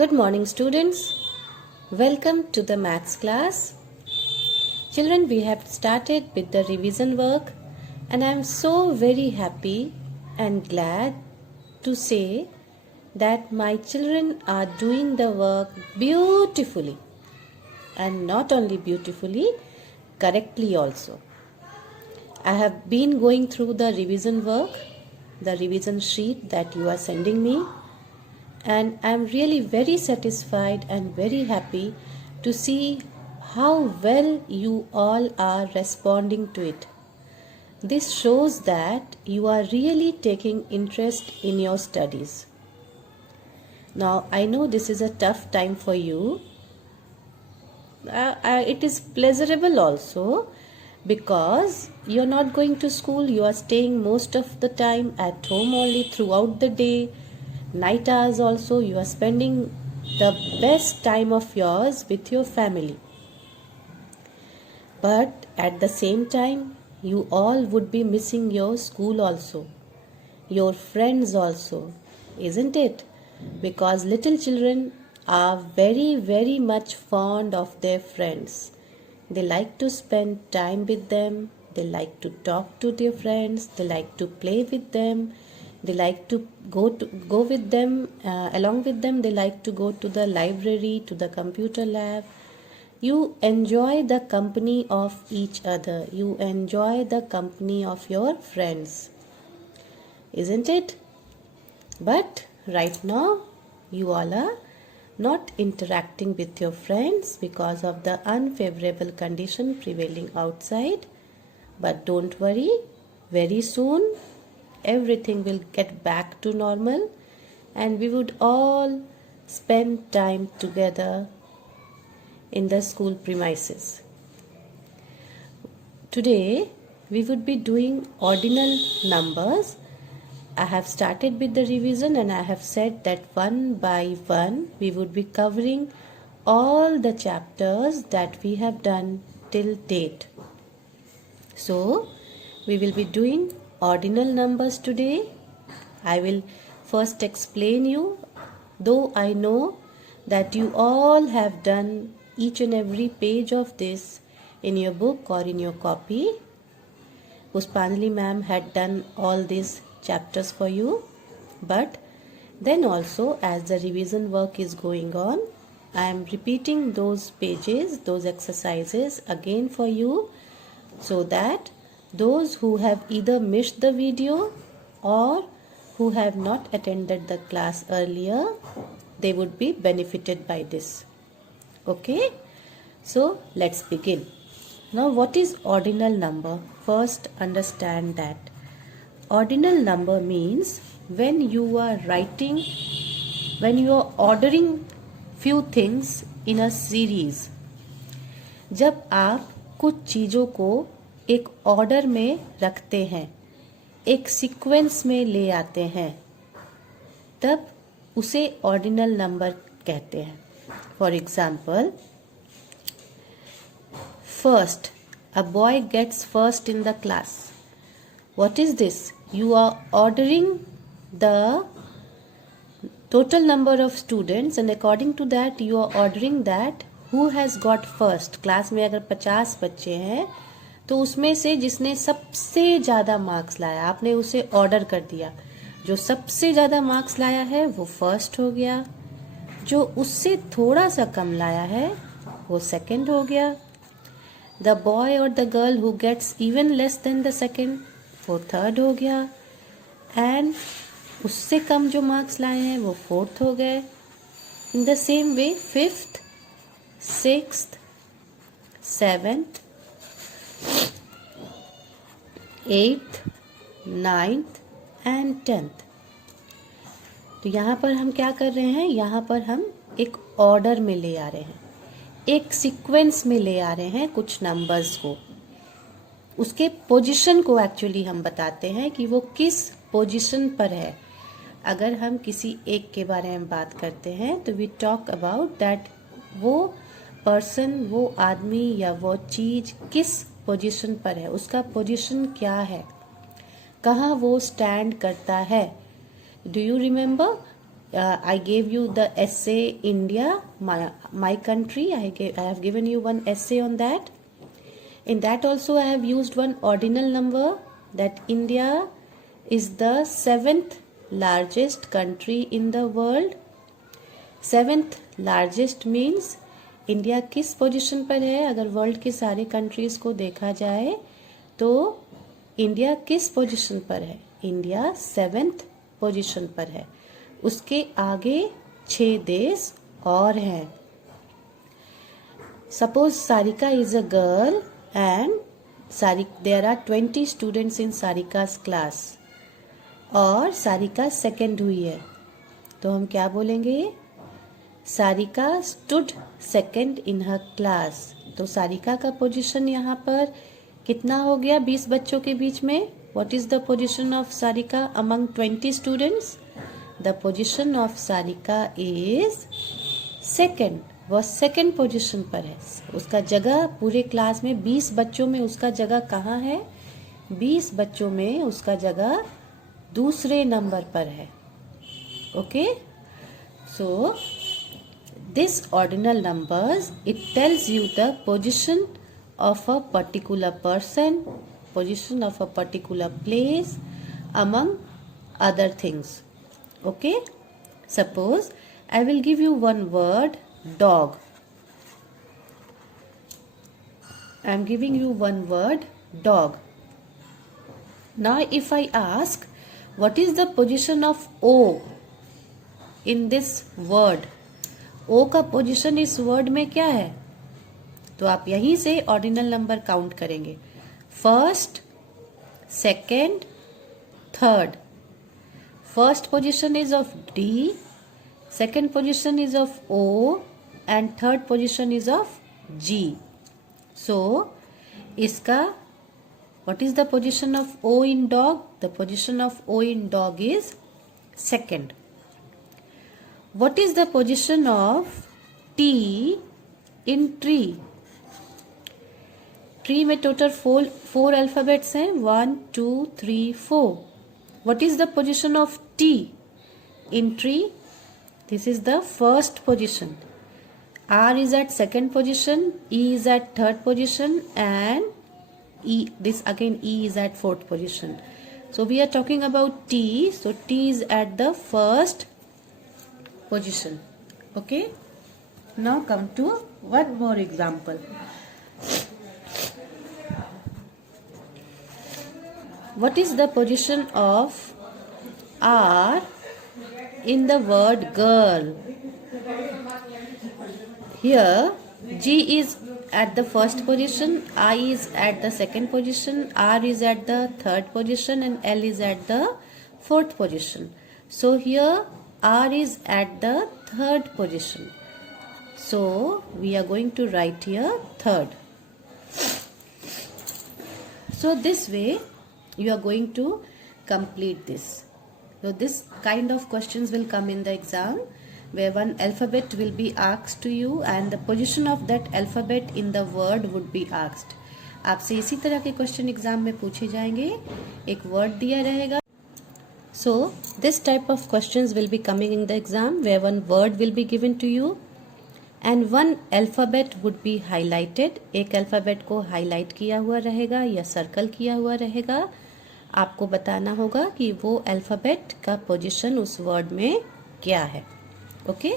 Good morning, students. Welcome to the maths class. Children, we have started with the revision work, and I am so very happy and glad to say that my children are doing the work beautifully, and not only beautifully, correctly also. I have been going through the revision work, the revision sheet that you are sending me, and I am really very satisfied and very happy to see how well you all are responding to it. This shows that you are really taking interest in your studies. Now, I know this is a tough time for you. It is pleasurable also because you are not going to school, you are staying most of the time at home only throughout the day. Night hours also, you are spending the best time of yours with your family. But at the same time, you all would be missing your school also, your friends also, isn't it? Because little children are very much fond of their friends. They like to spend time with them, they like to talk to their friends, they like to play with them, they like to go with them, along with them they like to go to the library, to the computer lab. You enjoy the company of each other, you enjoy the company of your friends, isn't it? But right now you all are not interacting with your friends because of the unfavorable condition prevailing outside. But don't worry, very soon everything will get back to normal and we would all spend time together in the school premises. Today we would be doing ordinal numbers. I have started with the revision and I have said that one by one we would be covering all the chapters that we have done till date. So we will be doing ordinal numbers today. I will first explain you, though I know that you all have done each and every page of this in your book or in your copy. Puspanjali ma'am had done all these chapters for you, but then also as the revision work is going on, I am repeating those pages, those exercises again for you, so that those who have either missed the video or who have not attended the class earlier, they would be benefited by this. Okay, so let's begin. Now, what is ordinal number? First, understand that ordinal number means when you are ordering few things in a series. जब आप कुछ चीज़ों को एक order में रखते हैं, एक सीक्वेंस में ले आते हैं, तब उसे ऑर्डिनल नंबर कहते हैं. For example, first, a boy gets first in the class. What is this? You are ordering the total number of students and according to that you are ordering that who has got first. Class में अगर 50 बच्चे हैं तो उसमें से जिसने सबसे ज़्यादा मार्क्स लाया आपने उसे ऑर्डर कर दिया. जो सबसे ज़्यादा मार्क्स लाया है वो फर्स्ट हो गया, जो उससे थोड़ा सा कम लाया है वो सेकंड हो गया. द बॉय और the girl who gets even less than the second वो थर्ड हो गया, एंड उससे कम जो मार्क्स लाए हैं वो फोर्थ हो गए. In the same way fifth, sixth, seventh, eighth, ninth and tenth. तो यहाँ पर हम क्या कर रहे हैं? यहाँ पर हम एक ऑर्डर में ले आ रहे हैं, एक सीक्वेंस में ले आ रहे हैं कुछ नंबर्स को. उसके पोजीशन को एक्चुअली हम बताते हैं कि वो किस पोजीशन पर है. अगर हम किसी एक के बारे में बात करते हैं तो वी टॉक अबाउट दैट वो पर्सन, वो आदमी या वो चीज किस पोजीशन पर है, उसका पोजीशन क्या है, कहाँ वो स्टैंड करता है. Do you remember I gave you the essay India, my country. I have given you one essay on that. In that also I have used one ordinal number, that India is the 7th largest country in the world. 7th largest means India किस position पर है? अगर world के सारे countries को देखा जाए तो इंडिया किस पोजीशन पर है? इंडिया 7th पोजीशन पर है. उसके आगे 6 देश और हैं. Suppose Sarika is a girl and there are 20 students in सारिका's class और सारिका सेकंड हुई है, तो हम क्या बोलेंगे? Sarika stood second in her class. तो सारिका का पोजीशन यहाँ पर कितना हो गया 20 बच्चों के बीच में? What is the position of Sarika among 20 students? The position of Sarika is second. वह सेकंड पोजीशन पर है. उसका जगह पूरे क्लास में 20 बच्चों में उसका जगह कहाँ है? 20 बच्चों में उसका जगह दूसरे नंबर पर है. Okay, so this ordinal numbers, it tells you the position of a particular person, position of a particular place among other things. Okay, suppose I will give you one word, dog. I am giving you one word, dog. Now if I ask what is the position of O in this word, ओ का position इस word में क्या है? तो आप यहीं से ordinal number count करेंगे. First, second, third. First position is of D, second position is of O and third position is of G. So इसका what is the position of O in dog? The position of O in dog is second. What is the position of T in tree? Tree में total four alphabets हैं. 1, 2, 3, 4. What is the position of T in tree? This is the first position. R is at second position. E is at third position, and E is at fourth position. So we are talking about T. So T is at the first position. Okay, now come to one more example. What is the position of R in the word girl? Here G is at the first position, I is at the second position, R is at the third position and L is at the fourth position. So here R is at the third position. So we are going to write here third. So this way you are going to complete this. So this kind of questions will come in the exam where one alphabet will be asked to you and the position of that alphabet in the word would be asked. आपसे इसी तरह के question exam में पूछे जाएंगे. एक word दिया रहेगा. So this type of questions will be coming in the exam where one word will be given to you and one alphabet would be highlighted. एक alphabet को highlight किया हुआ रहेगा या circle किया हुआ रहेगा. आपको बताना होगा कि वो alphabet का position उस word में क्या है. Okay.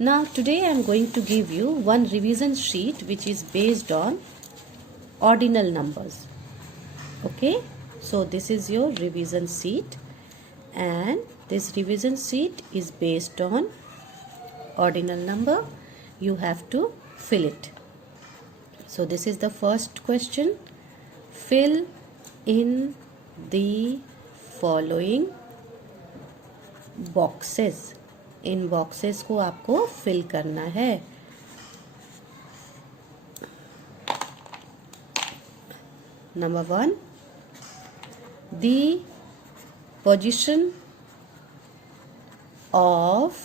Now today I am going to give you one revision sheet which is based on ordinal numbers. Okay. So this is your revision sheet. And this revision sheet is based on ordinal number. You have to fill it. So this is the first question. Fill in the following boxes. In boxes को आपको fill करना है. Number 1, the position of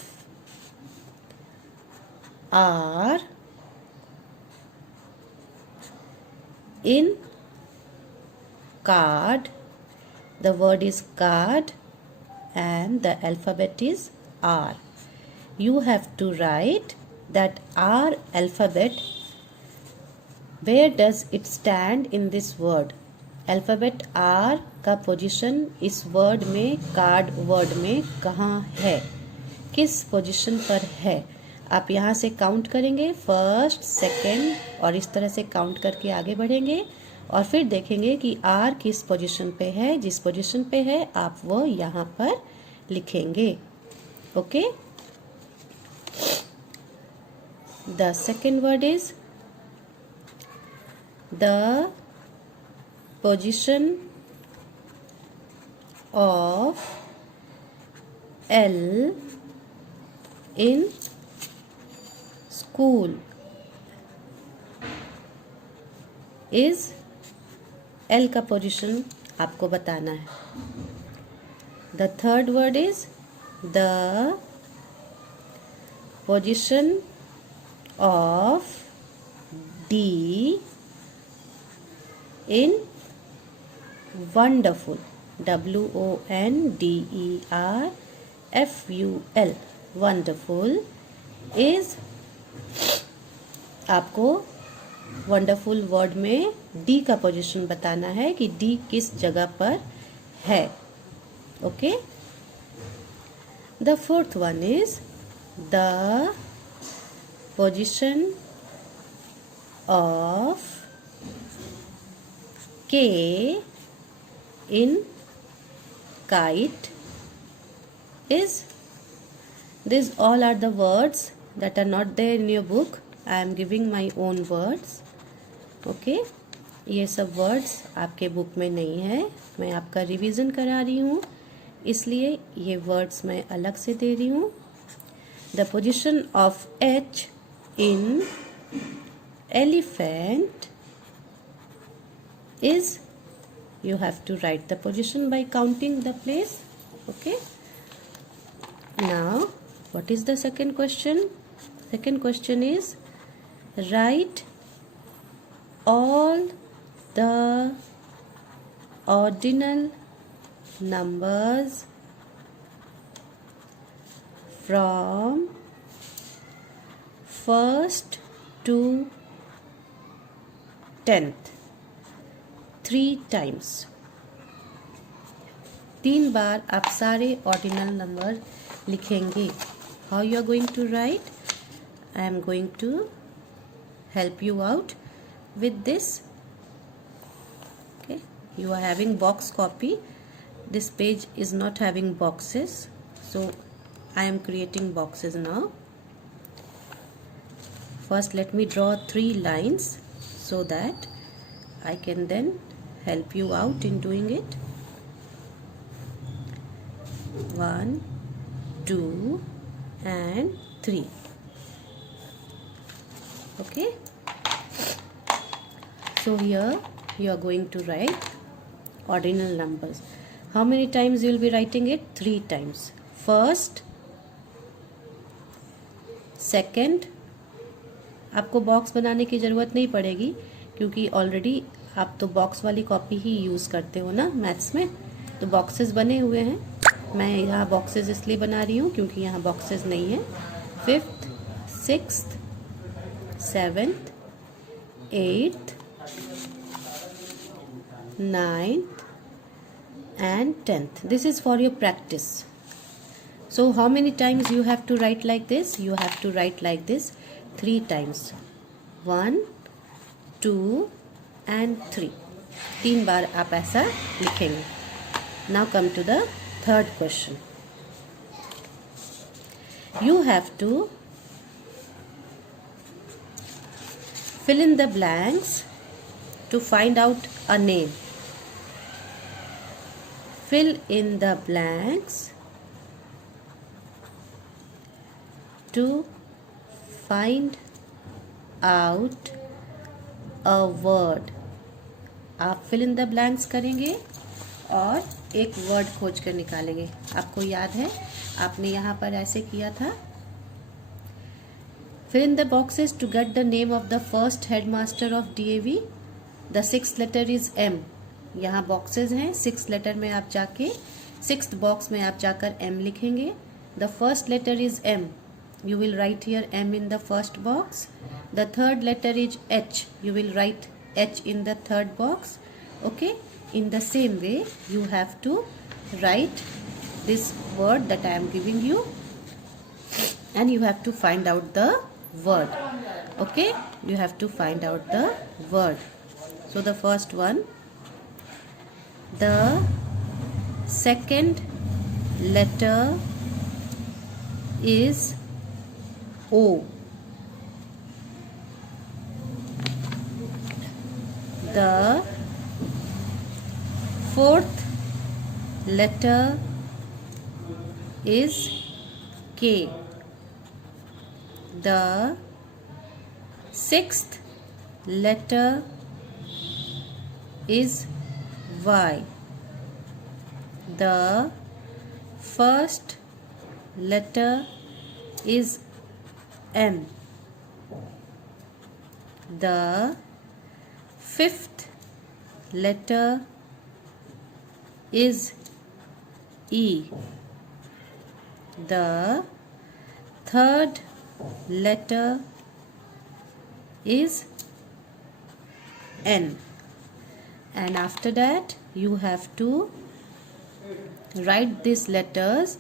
R in card. The word is card and the alphabet is R. you have to write that R alphabet, where does it stand in this word? Alphabet R का position इस word में, card word में कहाँ है, किस position पर है? आप यहाँ से काउंट करेंगे, फर्स्ट, सेकंड, और इस तरह से काउंट करके आगे बढ़ेंगे और फिर देखेंगे कि R किस पोजीशन पे है। जिस पोजीशन पे है आप वो यहाँ पर लिखेंगे। Okay, the second word is the position of L in school is, L का पोजीशन आपको बताना है। The third word is the position of D in wonderful, WONDERFUL, wonderful is, आपको वंडरफुल वर्ड में डी का पोजीशन बताना है कि डी किस जगह पर है। Okay, the fourth one is the position of के इन kite is, these all are the words that are not there in your book. I am giving my own words. Okay, ये सब words आपके book में नहीं है, मैं आपका revision करा रही हूँ, इसलिए ये words मैं अलग से दे रही हूँ। The position of H in elephant is, you have to write the position by counting the place. Okay, now what is the second question? Second question is write all the ordinal numbers from first to 10th 3 times। 3 बार आप सारे ordinal number लिखेंगे। How you are going to write? I am going to help you out with this. Okay, you are having box copy. This page is not having boxes, so I am creating boxes now. First let me draw 3 lines so that I can then help you out in doing it. 1, 2 and 3. Okay, so here you are going to write ordinal numbers. How many times you will be writing it? 3 times. First, second, आपको box बनाने की ज़रूरत नहीं पड़ेगी क्योंकि already आप तो box वाली कॉपी ही यूज़ करते हो ना मैथ्स में, तो बॉक्सेस बने हुए हैं। मैं यहाँ बॉक्सेस इसलिए बना रही हूँ क्योंकि यहाँ बॉक्सेस नहीं है। 5th, 6th, 7th, 8th, 9th and 10th. This is for your practice. So how many times you have to write like this? You have to write like this 3 times. 1, 2 and 3. 3 बार आप ऐसा लिखेंगे। Now come to the third question. You have to fill in the blanks to find out a name. Fill in the blanks to find out a word. आप fill in the blanks करेंगे और एक word खोज कर निकालेंगे। आपको याद है आपने यहाँ पर ऐसे किया था। Fill in the boxes to get the name of the first headmaster of DAV. The 6th letter is M. यहाँ बॉक्सेस हैं, 6th लेटर में आप जाके 6th बॉक्स में आप जाकर M लिखेंगे। The first letter is M. you will write here M in the first box. The third letter is H, you will write H in the third box. Okay, in the same way you have to write this word that I am giving you, and you have to find out the word. Okay, you have to find out the word. So the first one, the second letter is O. The fourth letter is K. The sixth letter is Y. The first letter is M. The fifth letter is E. The third letter is N. And after that you have to write these letters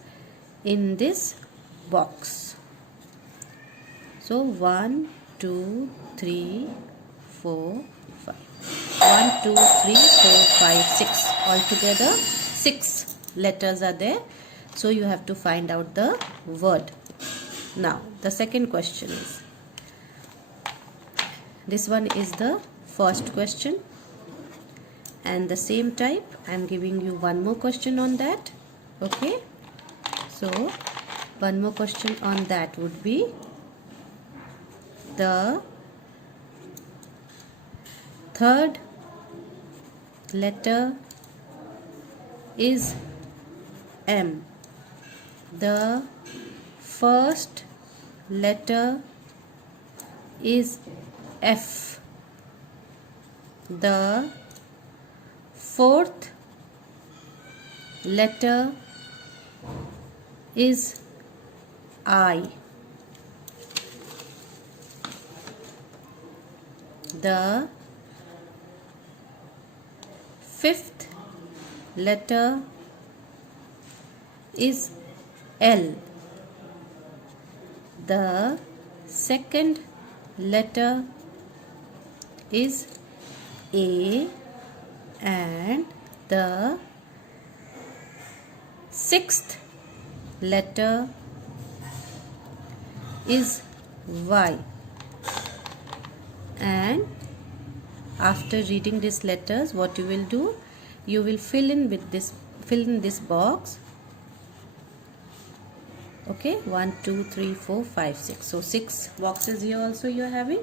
in this box. So 1, 2, 3, 4, 5. 1, 2, 3, 4, 5, 6. Altogether 6 letters are there. So you have to find out the word. Now the second question is, this one is the first question, and the same type I am giving you one more question on that. Okay, so one more question on that would be, the third letter is M. The first letter is F. The fourth letter is I. The fifth letter is L. The second letter is A, and the sixth letter is Y. And after reading these letters, what you will do, you will fill in this box. Okay, 1, 2, 3, 4, 5, 6. So 6 boxes here also you are having.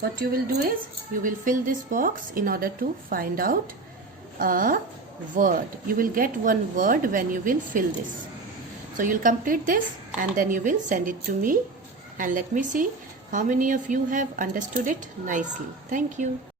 What you will do is, you will fill this box in order to find out a word. You will get one word when you will fill this. So you will complete this and then you will send it to me, and let me see how many of you have understood it nicely. Thank you.